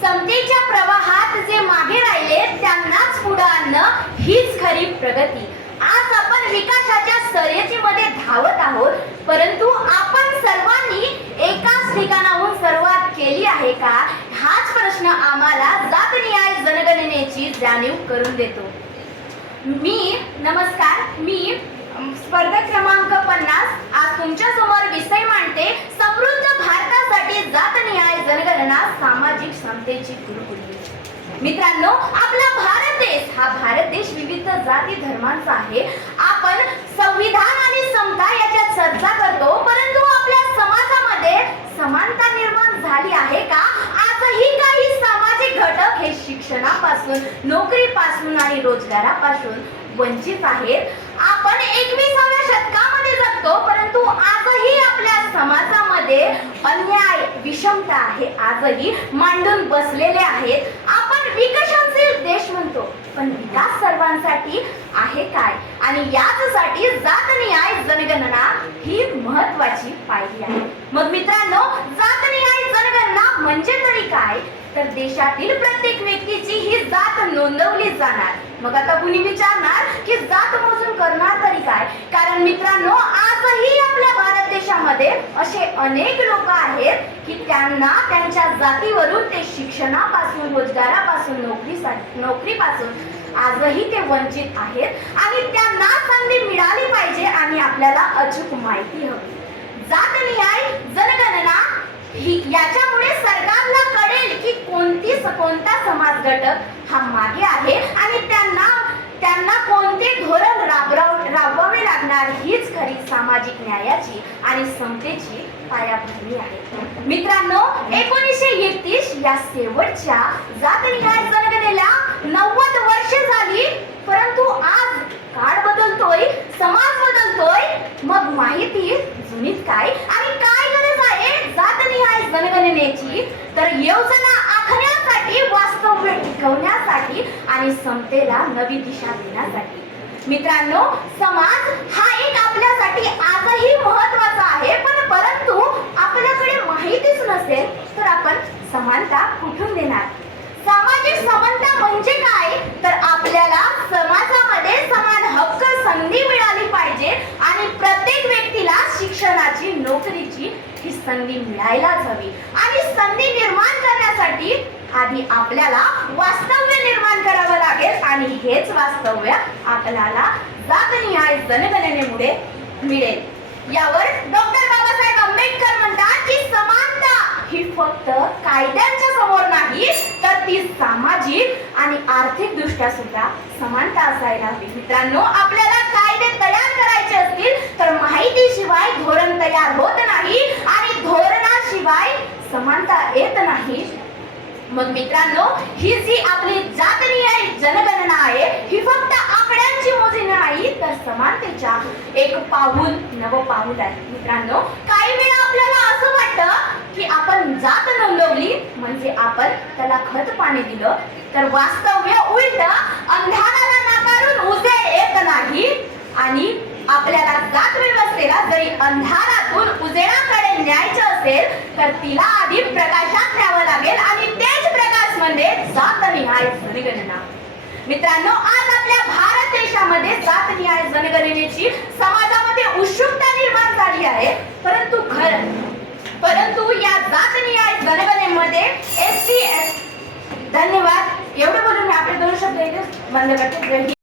समतेच्या प्रवाहात जे मागे राहिले त्यांनाच पुढे आणणं हीच खरी प्रगती। आज आपण विकासाच्या शर्यतीमध्ये धावत आहोत, परंतु आपण सर्वांनी एकाच ठिकाणाहून सुरुवात केली आहे का, हाच प्रश्न आम्हाला जातनिहाय जनगणनेची जाणीव करून देतो। नमस्कार, मी स्पर्धक क्रमांक 50 आज तुमच्या समोर विषय मांडते, समृद्ध भारतासाठी जातनिहाय जनगणना सामाजिक समतेची गुरुकिल्ली। मित्रांनो, आपला भारत देश विविध जाती धर्मांचा आहे। आपण संविधान आणि समता याच्यात चर्चा करतो, परंतु आपल्या समाजामध्ये समानता निर्माण झाली आहे का? आजही काही सामाजिक घटक हे शिक्षणापासून, नोकरीपासून आणि रोजगारापासून वंचित आहेत। आपण 21व्या शतकामध्ये जगतो, परंतु आजही आपल्या समाजामध्ये अन्याय, विषमता हे आजही मांडून बसलेले आहेत। आपण विकसनशील देश म्हणतो, पण विकास सर्वांसाठी आहे काय? आणि याचसाठी जातनिहाय जनगणना ही महत्त्वाची पायरी आहे। मग मित्रांनो, जातनिहाय जनगणना म्हणजे तरी काय? तर देशातील प्रत्येक व्यक्तीची ही जात नोंदवली जाणार। मग आता कुणी विचारणार की जात मोजून करणार तरी काय? कारण मित्रांनो, आजही आपल्या भारत देशामध्ये असे अनेक लोक आहेत की त्यांना त्यांच्या जातीवरून ते शिक्षणापासून, रोजगारापासून, नोकरीपासून आजही ते वंचित आहेत आणि त्यांना संधी मिळाली पाहिजे आणि आपल्याला अचूक माहिती हवी। जातनिहाय जनगणना याच्यामुळे सरकारला कळेल की कोणता समाज घटक हा मागे आहे आणि त्यांना कोणते धोरण राबवावे लागणार, हीच खरी सामाजिक न्यायाची आणि समतेची पायाभरणी आहे। मित्रांनो, 1931 या शेवटच्या जातनिहाय जनगणनेला 90 वर्षे झाली, परंतु आज काळ बदलतोय, समाज बदलतोय, मग माहिती जुनीच काय आणि काय गरज आहे जातनिहाय जनगणनेची? तर योजना आखण्यासाठी, वास्तव्य टिकवण्यासाठी आणि समतेला नवी दिशा देण्यासाठी। मित्रांनो, समाज हा एक आपल्यासाठी आजही महत्त्वाचा आहे, परंतु आपल्याकडे माहितीच नसेल तर आपण समानता कुठून देणार? सामाजिक समानता म्हणजे काय? तर आपल्याला समाजामध्ये समान हक्क, संधी मिळाली पाहिजे आणि प्रत्येक व्यक्तीला शिक्षणाची, नोकरीची ही संधी मिळायलाच हवी। आणि संधी निर्माण करण्यासाठी आधी आपल्याला वास्तव्य निर्माण करावं लागेल आणि हेच वास्तव्य आपल्याला जातनिहाय जनगणनेमुळे मिळेल। यावर डॉक्टर बाबासाहेब आंबेडकर म्हणतात की समानता ही फक्त कायद्यांच्या समोर नाही, तर ती सामाजिक आणि आर्थिक दृष्ट्या सुद्धा समानता असायला हवी। मित्रांनो, आपल्याला कायदे तयार करायचे असतील तर माहितीशिवाय धोरण तयार होत नाही आणि धोरणाशिवाय समानता येत नाही। मग मित्रांनो, ही जी आपली जातनिहाय जनगणना आहे, ही फक्त आकड्यांची मोजणी नाही, तर समानतेच्या एक नवं पाऊल आहे। मित्रांनो, काही वेळा आपल्याला असं वाटतं की आपण जात नोंदवली म्हणजे आपण त्याला खत पाणी दिलं, तर वास्तव्य उलट, अंधाराला नाकारून उजेड येत नाही आणि आपल्याला जात व्यवस्थेला जरी अंधारातून उजेडाकडे न्यायचं असेल तर तिला आधी प्रकाशात न्यावं लागेल आणि तेच प्रकाश म्हणजे जातनिहाय जनगणना। मित्रांनो, आज आपल्या भारत देशामध्ये जातनिहाय जनगणनेची समाजामध्ये उत्सुकता निर्माण झाली आहे, परंतु या जातनिहाय जनगणनेमध्ये धन्यवाद। एवढं बोलून मी आपले 2 शब्द बंद करते।